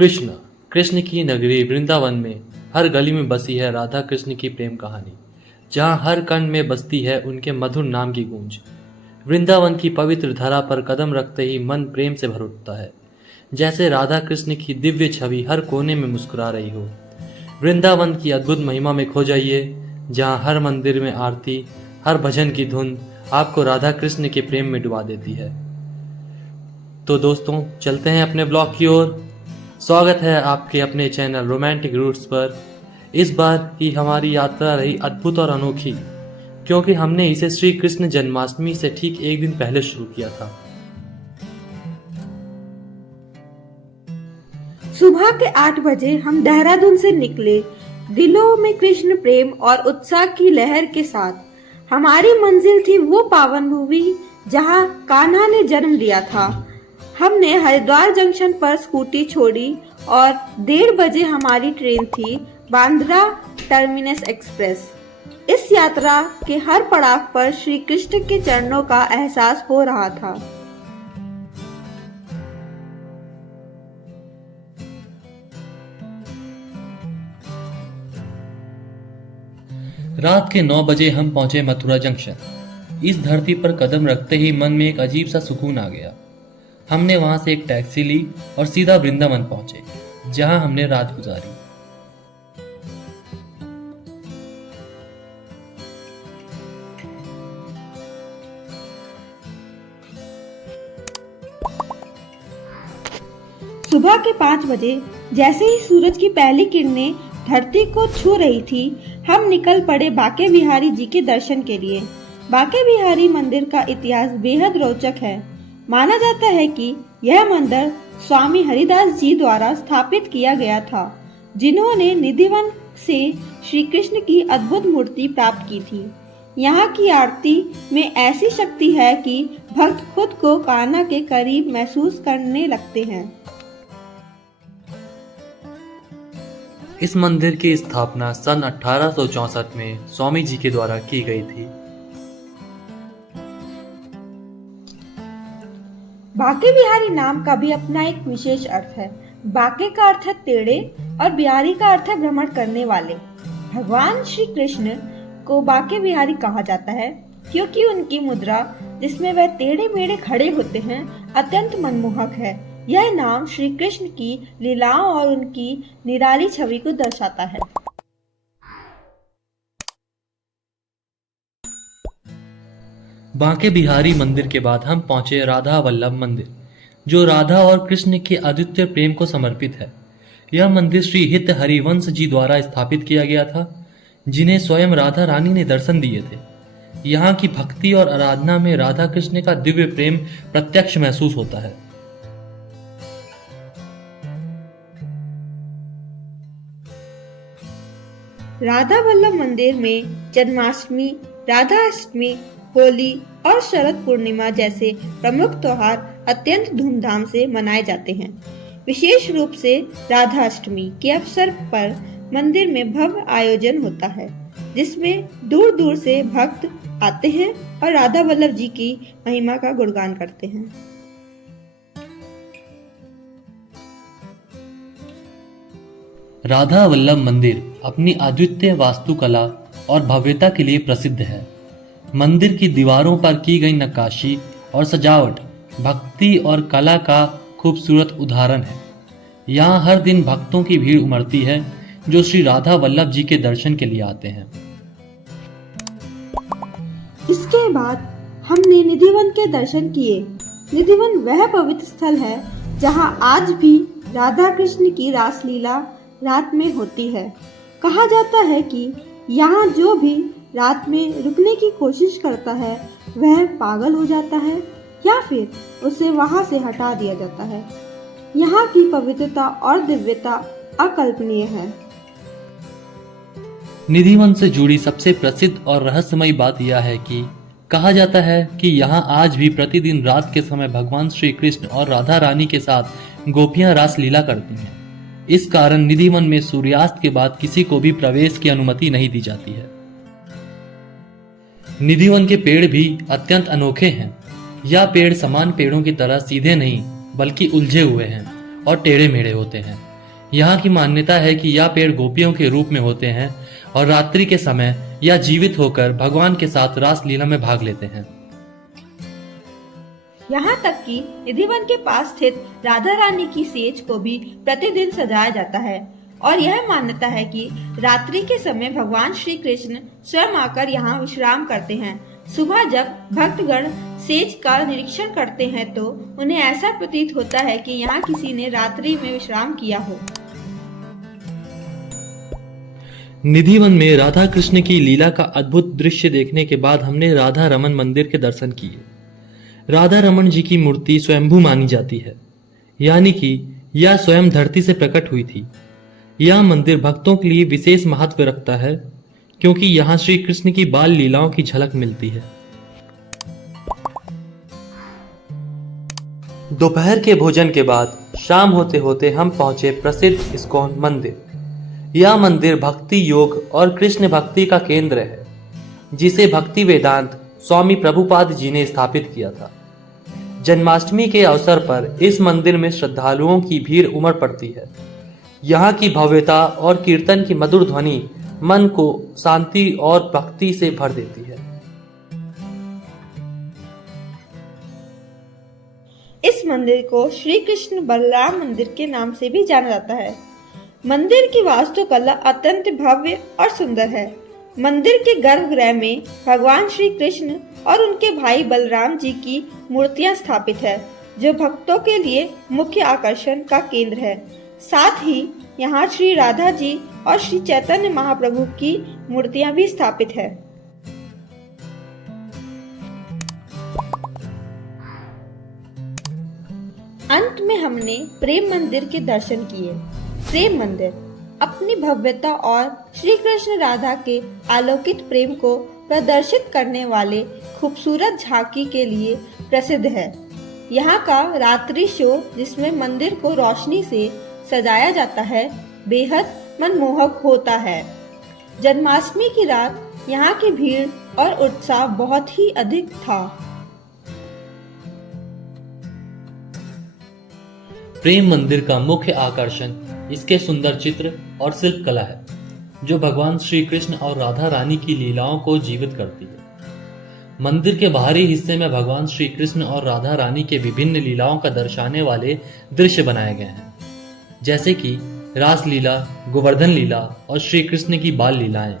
कृष्ण कृष्ण की नगरी वृंदावन में हर गली में बसी है राधा कृष्ण की प्रेम कहानी, जहाँ हर कण में बसती है उनके मधुर नाम की गूंज। वृंदावन की पवित्र धरा पर कदम रखते ही मन प्रेम से भर उठता है, जैसे राधा कृष्ण की दिव्य छवि हर कोने में मुस्कुरा रही हो। वृंदावन की अद्भुत महिमा में खो जाइए, जहाँ हर मंदिर में आरती, हर भजन की धुन आपको राधा कृष्ण के प्रेम में डुबा देती है। तो दोस्तों, चलते हैं अपने ब्लॉग की ओर। स्वागत है आपके अपने चैनल रोमांटिक रूट्स पर। इस बार की हमारी यात्रा रही अद्भुत और अनोखी, क्योंकि हमने इसे श्री कृष्ण जन्माष्टमी से ठीक एक दिन पहले शुरू किया था। सुबह के 8 बजे हम देहरादून से निकले, दिलों में कृष्ण प्रेम और उत्साह की लहर के साथ। हमारी मंजिल थी वो पावन भूमि जहाँ कान्हा ने जन्म लिया था। हमने हरिद्वार जंक्शन पर स्कूटी छोड़ी और 1:30 बजे हमारी ट्रेन थी बांद्रा टर्मिनस एक्सप्रेस। इस यात्रा के हर पड़ाव पर श्री कृष्ण के चरणों का एहसास हो रहा था। रात के 9 बजे हम पहुंचे मथुरा जंक्शन। इस धरती पर कदम रखते ही मन में एक अजीब सा सुकून आ गया। हमने वहां से एक टैक्सी ली और सीधा वृंदावन पहुंचे, जहां हमने रात गुजारी। सुबह के 5 बजे जैसे ही सूरज की पहली किरणें धरती को छू रही थी, हम निकल पड़े बांके बिहारी जी के दर्शन के लिए। बांके बिहारी मंदिर का इतिहास बेहद रोचक है। माना जाता है कि यह मंदिर स्वामी हरिदास जी द्वारा स्थापित किया गया था, जिन्होंने निधिवन से श्री कृष्ण की अद्भुत मूर्ति प्राप्त की थी। यहाँ की आरती में ऐसी शक्ति है कि भक्त खुद को कान्हा के करीब महसूस करने लगते हैं। इस मंदिर की स्थापना सन 1864 में स्वामी जी के द्वारा की गई थी। बांके बिहारी नाम का भी अपना एक विशेष अर्थ है। बांके का अर्थ है टेढ़े और बिहारी का अर्थ है भ्रमण करने वाले। भगवान श्री कृष्ण को बांके बिहारी कहा जाता है क्योंकि उनकी मुद्रा, जिसमें वह टेढ़े मेढ़े खड़े होते हैं, अत्यंत मनमोहक है। यह नाम श्री कृष्ण की लीलाओं और उनकी निराली छवि को दर्शाता है। बांके बिहारी मंदिर के बाद हम पहुंचे राधा वल्लभ मंदिर, जो राधा और कृष्ण के अद्वितीय प्रेम को समर्पित है। यह मंदिर श्री हित हरिवंश जी द्वारा स्थापित किया गया था, जिन्हें स्वयं राधा रानी ने दर्शन दिए थे। यहाँ की भक्ति और आराधना में राधा कृष्ण का दिव्य प्रेम प्रत्यक्ष महसूस होता है। राधा वल्लभ मंदिर में जन्माष्टमी, राधा अष्टमी, होली और शरद पूर्णिमा जैसे प्रमुख त्योहार अत्यंत धूमधाम से मनाए जाते हैं। विशेष रूप से राधा अष्टमी के अवसर पर मंदिर में भव्य आयोजन होता है, जिसमें दूर दूर से भक्त आते हैं और राधा वल्लभ जी की महिमा का गुणगान करते हैं। राधा वल्लभ मंदिर अपनी अद्वितीय वास्तुकला और भव्यता के लिए प्रसिद्ध है। मंदिर की दीवारों पर की गई नक्काशी और सजावट भक्ति और कला का खूबसूरत उदाहरण है। यहाँ हर दिन भक्तों की भीड़ उमड़ती है, जो श्री राधा वल्लभ जी के दर्शन के लिए आते हैं। इसके बाद हमने निधिवन के दर्शन किए। निधिवन वह पवित्र स्थल है जहाँ आज भी राधा कृष्ण की रासलीला रात में होती है। कहा जाता है कि यहाँ जो भी रात में रुकने की कोशिश करता है, वह पागल हो जाता है या फिर उसे वहां से हटा दिया जाता है। यहाँ की पवित्रता और दिव्यता अकल्पनीय है। निधिवन से जुड़ी सबसे प्रसिद्ध और रहस्यमयी बात यह है कि कहा जाता है कि यहाँ आज भी प्रतिदिन रात के समय भगवान श्री कृष्ण और राधा रानी के साथ गोपियां रास लीला करती हैं। इस कारण निधिवन में सूर्यास्त के बाद किसी को भी प्रवेश की अनुमति नहीं दी जाती है। निधिवन के पेड़ भी अत्यंत अनोखे हैं। यह पेड़ समान पेड़ों की तरह सीधे नहीं, बल्कि उलझे हुए हैं और टेढ़े मेढ़े होते हैं। यहाँ की मान्यता है कि यह पेड़ गोपियों के रूप में होते हैं और रात्रि के समय यह जीवित होकर भगवान के साथ रास लीला में भाग लेते हैं। यहाँ तक कि निधिवन के पास स्थित राधा रानी की सेज को भी प्रतिदिन सजाया जाता है और यह मान्यता है कि रात्रि के समय भगवान श्री कृष्ण स्वयं आकर यहाँ विश्राम करते हैं। सुबह जब भक्तगण सेज का निरीक्षण करते हैं तो उन्हें ऐसा प्रतीत होता है कि यहाँ किसी ने रात्रि में विश्राम किया हो। निधिवन में राधा कृष्ण की लीला का अद्भुत दृश्य देखने के बाद हमने राधा रमन मंदिर के दर्शन किए। राधा रमन जी की मूर्ति स्वयंभू मानी जाती है, यानी कि यह स्वयं धरती से प्रकट हुई थी। यह मंदिर भक्तों के लिए विशेष महत्व रखता है क्योंकि यहाँ श्री कृष्ण की बाल लीलाओं की झलक मिलती है। दोपहर के भोजन के बाद शाम होते होते हम पहुंचे प्रसिद्ध इस्कॉन मंदिर। यह मंदिर भक्ति योग और कृष्ण भक्ति का केंद्र है, जिसे भक्ति वेदांत स्वामी प्रभुपाद जी ने स्थापित किया था। जन्माष्टमी के अवसर पर इस मंदिर में श्रद्धालुओं की भीड़ उमड़ पड़ती है। यहाँ की भव्यता और कीर्तन की मधुर ध्वनि मन को शांति और भक्ति से भर देती है। इस मंदिर को श्री कृष्ण बलराम मंदिर के नाम से भी जाना जाता है। मंदिर की वास्तुकला अत्यंत भव्य और सुंदर है। मंदिर के गर्भगृह में भगवान श्री कृष्ण और उनके भाई बलराम जी की मूर्तियां स्थापित है, जो भक्तों के लिए मुख्य आकर्षण का केंद्र है। साथ ही यहाँ श्री राधा जी और श्री चैतन्य महाप्रभु की मूर्तियां भी स्थापित है। अंत में हमने प्रेम मंदिर के दर्शन किए। प्रेम मंदिर अपनी भव्यता और श्री कृष्ण राधा के अलौकिक प्रेम को प्रदर्शित करने वाले खूबसूरत झांकी के लिए प्रसिद्ध है। यहाँ का रात्रि शो, जिसमें मंदिर को रोशनी से सजाया जाता है, बेहद मनमोहक होता है। जन्माष्टमी की रात यहाँ की भीड़ और उत्साह बहुत ही अधिक था। प्रेम मंदिर का मुख्य आकर्षण इसके सुंदर चित्र और शिल्प कला है, जो भगवान श्री कृष्ण और राधा रानी की लीलाओं को जीवित करती है। मंदिर के बाहरी हिस्से में भगवान श्री कृष्ण और राधा रानी के विभिन्न लीलाओं का दर्शाने वाले दृश्य बनाए गए हैं, जैसे कि रास लीला, गोवर्धन लीला और श्री कृष्ण की बाल लीलाएं।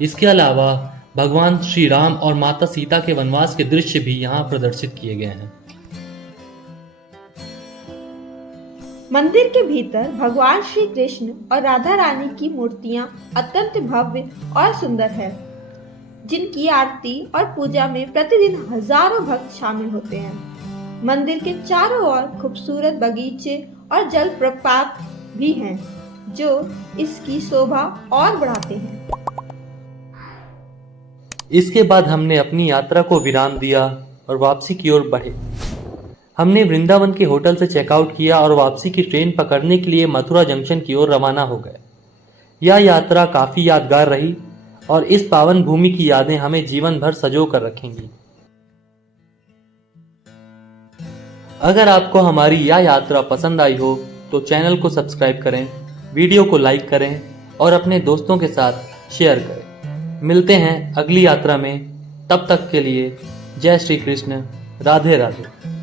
इसके अलावा भगवान श्री राम और माता सीता के वनवास के दृश्य भी यहाँ प्रदर्शित किए गए हैं। मंदिर के भीतर भगवान श्री कृष्ण और राधा रानी की मूर्तियां अत्यंत भव्य और सुंदर है, जिनकी आरती और पूजा में प्रतिदिन हजारों भक्त शामिल होते हैं। मंदिर के चारों ओर खूबसूरत बगीचे और जलप्रपात भी हैं, जो इसकी शोभा और बढ़ाते हैं। इसके बाद हमने अपनी यात्रा को विराम दिया और वापसी की ओर बढ़े। हमने वृंदावन के होटल से चेकआउट किया और वापसी की ट्रेन पकड़ने के लिए मथुरा जंक्शन की ओर रवाना हो गए। यह यात्रा काफी यादगार रही और इस पावन भूमि की यादें हमें जीवन भर संजो कर रखेंगी। अगर आपको हमारी यह यात्रा पसंद आई हो तो चैनल को सब्सक्राइब करें, वीडियो को लाइक करें और अपने दोस्तों के साथ शेयर करें। मिलते हैं अगली यात्रा में, तब तक के लिए जय श्री कृष्ण, राधे राधे।